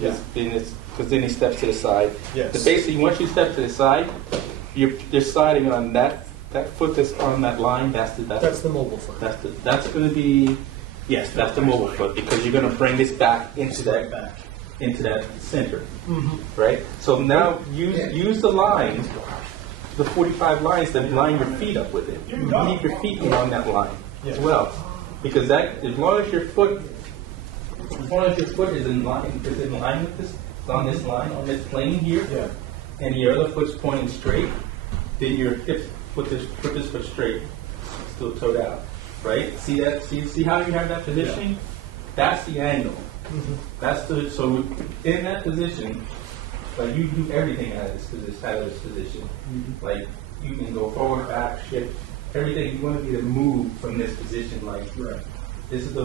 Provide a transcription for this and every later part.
Yeah. Because then he steps to the side. Yes. So basically, once you step to the side, you're deciding on that foot that's on that line. That's the mobile foot. That's going to be, yes, that's the mobile foot, because you're going to bring this back into that center, right? So now use the lines, the 45 lines, to line your feet up with it. You keep your feet along that line as well, because that, as long as your foot is in line with this, it's on this line, on this plane here, and your other foot's pointing straight, then your hips put this foot straight, still toed out, right? See that? See how you have that positioning? That's the angle. So in that position, like, you do everything out of this position. Like, you can go forward, back, shift, everything. You want to be to move from this position. Like, this is the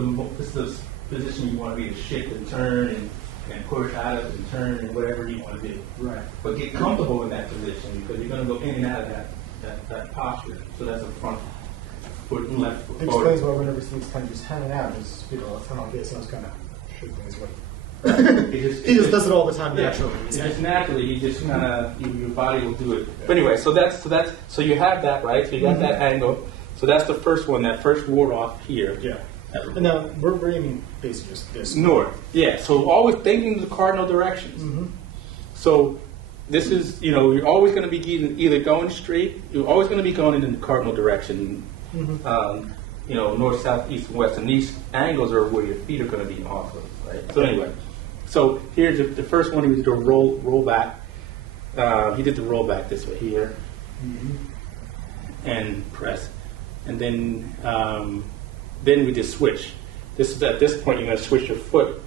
position you want to be to shift and turn and push out of and turn and whatever you want to do. Right. But get comfortable in that position, because you're going to go in and out of that posture. So that's a front foot and left foot. It explains why whenever things kind of just hanging out, is people are like, this sounds kind of shoot things away. He just does it all the time naturally. Just naturally, you just kind of, your body will do it. But anyway, so you have that, right? So you got that angle. So that's the first one, that first ward off here. Yeah. And now we're aiming basically just this. North. Yeah. So always thinking the cardinal directions. So this is, you're always going to be either going straight, you're always going to be going in the cardinal direction. North, south, east, and west. And these angles are where your feet are going to be off of, right? So anyway, so here's the first one. He was doing roll back. He did the roll back this way here, and press, and then we just switch. This is at this point you're going to switch your foot.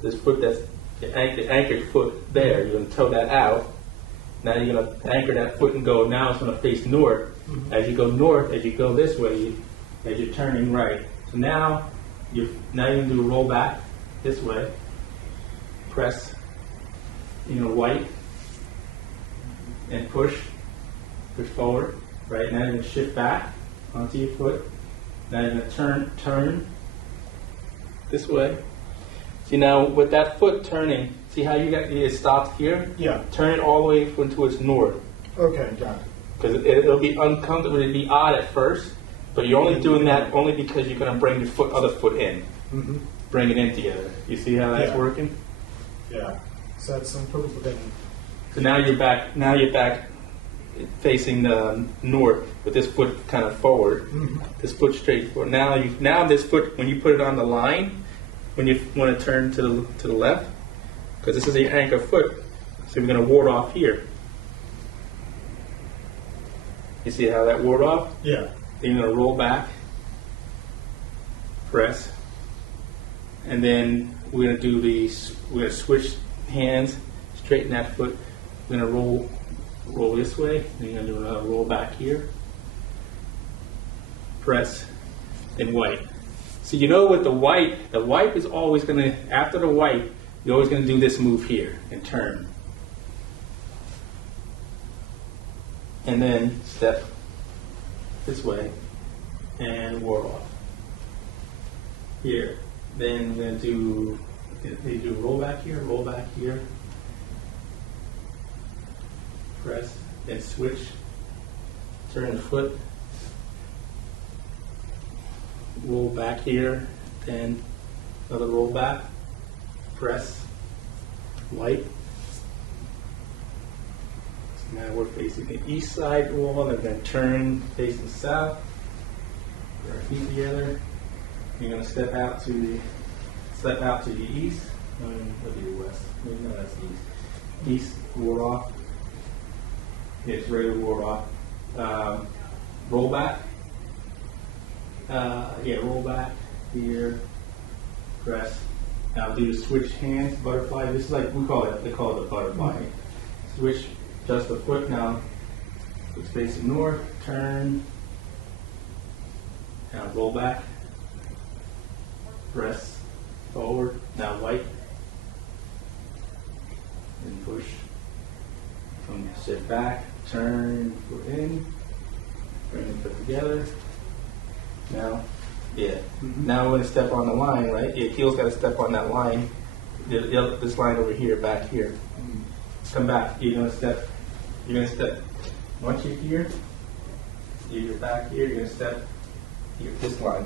This foot that's the anchored foot there. You're going to toe that out. Now you're going to anchor that foot and go. Now it's going to face north. As you go north, as you go this way, as you're turning right. So now you're going to do a roll back this way. Press, white, and push forward. Right now you're going to shift back onto your foot. Now you're going to turn this way. See, now with that foot turning, see how it stops here? Yeah. Turn it all the way towards north. Okay, got it. Because it'll be uncomfortable, it'll be odd at first, but you're only doing that only because you're going to bring your other foot in. Bring it in together. You see how that's working? Yeah. So that's some purpose within. So now you're back facing the north with this foot kind of forward, this foot straight forward. Now this foot, when you put it on the line, when you want to turn to the left, because this is your anchor foot, so we're going to ward off here. You see how that ward off? Yeah. Then you're going to roll back, press, and then we're going to we're going to switch hands, straighten that foot. We're going to roll this way, then you're going to do a roll back here, press, and wipe. So with the wipe is always going to, after the wipe, you're always going to do this move here and turn. And then step this way and ward off. Here. Then we're going to do roll back here, press, then switch, turn the foot, roll back here, then another roll back, press, wipe. So now we're facing the east side wall, and then turn facing south. Put our feet together. You're going to step out to the east. What do you west? No, that's east. East, ward off. It's ready to ward off. Roll back. Roll back here. Press. Now do the switch hands, butterfly. This is like they call it the butterfly. Switch just the foot now. Foot's facing north. Turn. Now roll back. Press forward. Now wipe. And push. From sit back. Turn. Foot in. Bring the foot together. Now, now we're going to step on the line, right? Your heel's got to step on that line this line over here, back here. Come back. You're gonna step. Once you're here, you're back here. You're gonna step here. This line.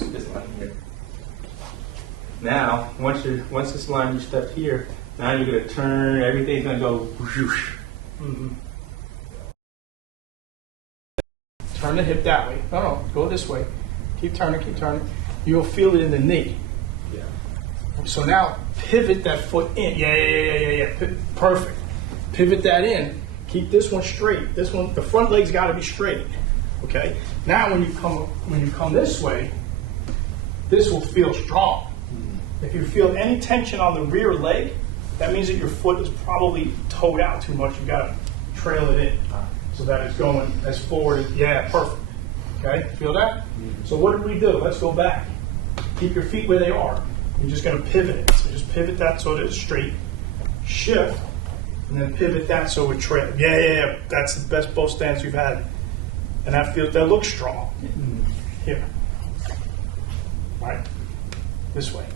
This line here. Now, once this line you stepped here, now you're gonna turn. Everything's gonna go. Whoosh. Turn the hip that way. No, go this way. Keep turning, keep turning. You'll feel it in the knee. Yeah. So now pivot that foot in. Yeah. Perfect. Pivot that in. Keep this one straight. This one, the front leg's got to be straight. Okay. Now when you come this way, this will feel strong. If you feel any tension on the rear leg, that means that your foot is probably toed out too much. You got to trail it in so that it's going as forward. Yeah, perfect. Okay, feel that? So what did we do? Let's go back. Keep your feet where they are. You're just going to pivot it. So just pivot that so that it's straight. Shift, and then pivot that so it trails. Yeah. That's the best bow stance you've had. And that looks strong. Here. Right? This way.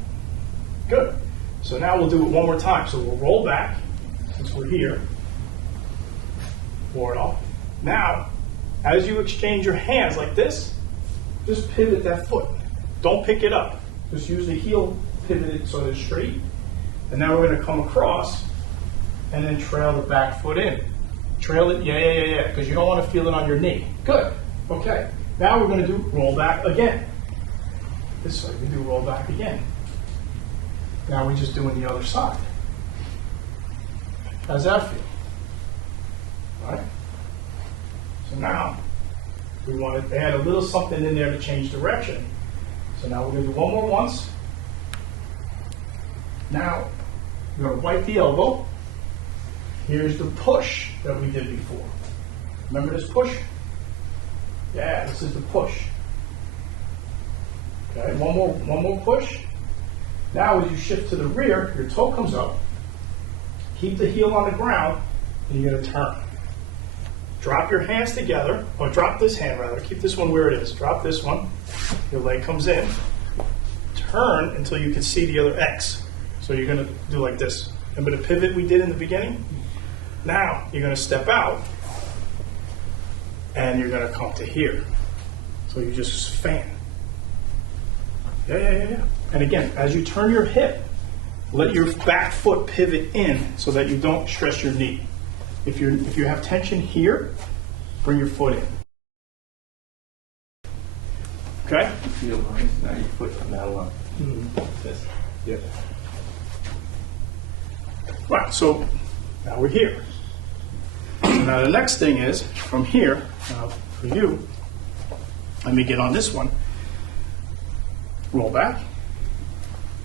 Good. So now we'll do it one more time. So we'll roll back, since we're here. Ward off. Now, as you exchange your hands like this, just pivot that foot. Don't pick it up. Just use the heel pivoted so that it's straight. And now we're going to come across and then trail the back foot in. Trail it, yeah, because you don't want to feel it on your knee. Good. Okay. Now we're going to do roll back again. This way, we do roll back again. Now we're just doing the other side. How's that feel? Right? So now we want to add a little something in there to change direction. So now we're going to do one more once. Now we're going to wipe the elbow. Here's the push that we did before. Remember this push? Yeah, this is the push. Okay, one more push. Now as you shift to the rear, your toe comes up. Keep the heel on the ground, and you're going to turn. Drop your hands together, or drop this hand rather. Keep this one where it is. Drop this one. Your leg comes in. Turn until you can see the other X. So you're going to do like this. Remember the pivot we did in the beginning? Now you're going to step out, and you're going to come to here. So you just fan. Yeah. And again, as you turn your hip, let your back foot pivot in so that you don't stress your knee. If you have tension here, bring your foot in. Okay? Feel lines. Now your foot from that line. This. Yep. Right, so now we're here. So now the next thing is, from here, for you, let me get on this one. Roll back,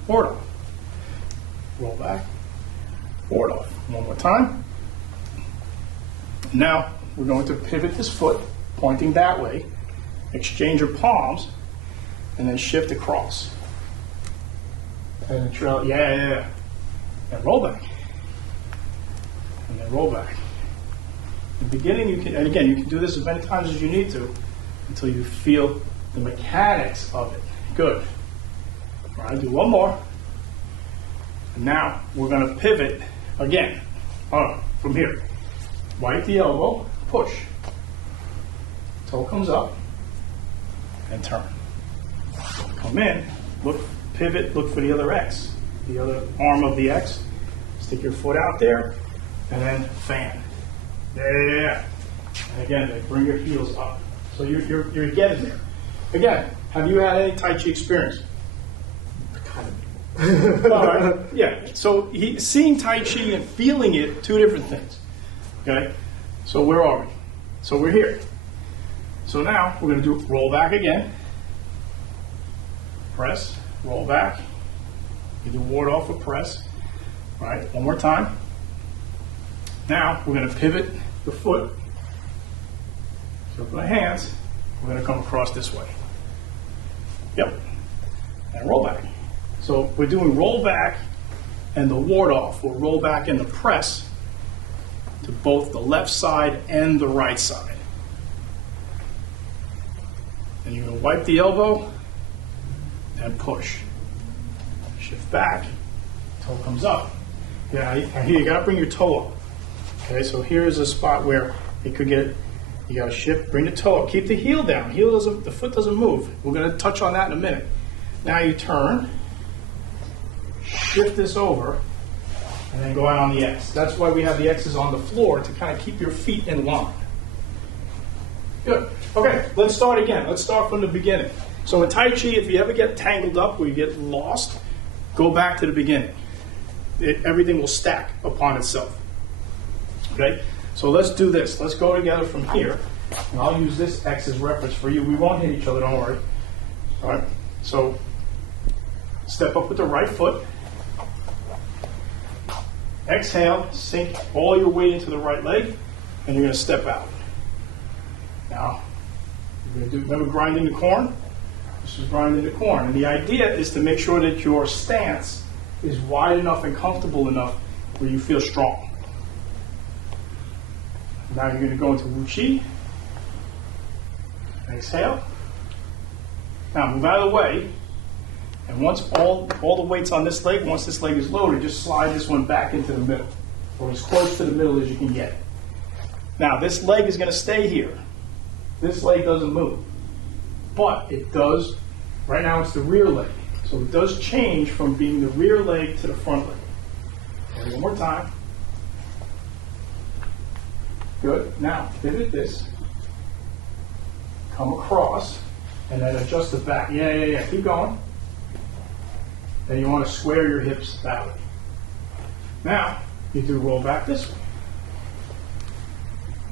board off. Roll back, board off. One more time. Now we're going to pivot this foot, pointing that way, exchange your palms, and then shift across. And then trail, yeah. And roll back. And then roll back. In the beginning, you can, and again, you can do this as many times as you need to until you feel the mechanics of it. Good. All right, do one more. And now we're going to pivot again. From here. Wipe the elbow, push. Toe comes up, and turn. Come in, look, pivot, look for the other X, the other arm of the X. Stick your foot out there, and then fan. Yeah. And again, bring your heels up. So you're getting there. Again, have you had any Tai Chi experience? Kind of. All right. Yeah. So seeing Tai Chi and feeling it, two different things. Okay. So where are we? So we're here. So now we're going to do roll back again. Press, roll back. You do ward off or press. All right. One more time. Now we're going to pivot the foot. So with my hands, we're going to come across this way. Yep. And roll back. So we're doing roll back and the ward off, or roll back and the press to both the left side and the right side. And you're going to wipe the elbow and push. Shift back, Toe comes up. Yeah, here you gotta bring your toe up. Okay, so here's a spot where it could get, you gotta shift, bring the toe up, keep the heel down. The foot doesn't move. We're gonna touch on that in a minute. Now you turn, shift this over, and then go out on the X. That's why we have the X's on the floor, to kind of keep your feet in line. Good. Okay, let's start again. Let's start from the beginning. So in Tai Chi, if you ever get tangled up or you get lost, go back to the beginning. Everything will stack upon itself. Okay? So let's do this. Let's go together from here. And I'll use this X as reference for you. We won't hit each other, don't worry. All right? So step up with the right foot. Exhale, sink all your weight into the right leg, and you're going to step out. Now, you're going to do, remember grinding the corn? This is grinding the corn. And the idea is to make sure that your stance is wide enough and comfortable enough where you feel strong. Now you're going to go into Wu Chi. Exhale. Now move out of the way. And once all the weight's on this leg, once this leg is loaded, just slide this one back into the middle, or as close to the middle as you can get. Now this leg is going to stay here. This leg doesn't move. But it does, right now it's the rear leg. So it does change from being the rear leg to the front leg. Okay, one more time. Good. Now pivot this. Come across. And then adjust the back. Yeah. Keep going. Then you want to square your hips that way. Now, you do roll back this way.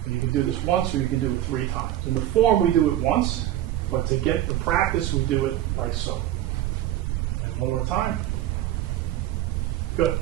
And you can do this once or you can do it 3 times. In the form, we do it once, but to get the practice, we do it like so. And one more time. Good.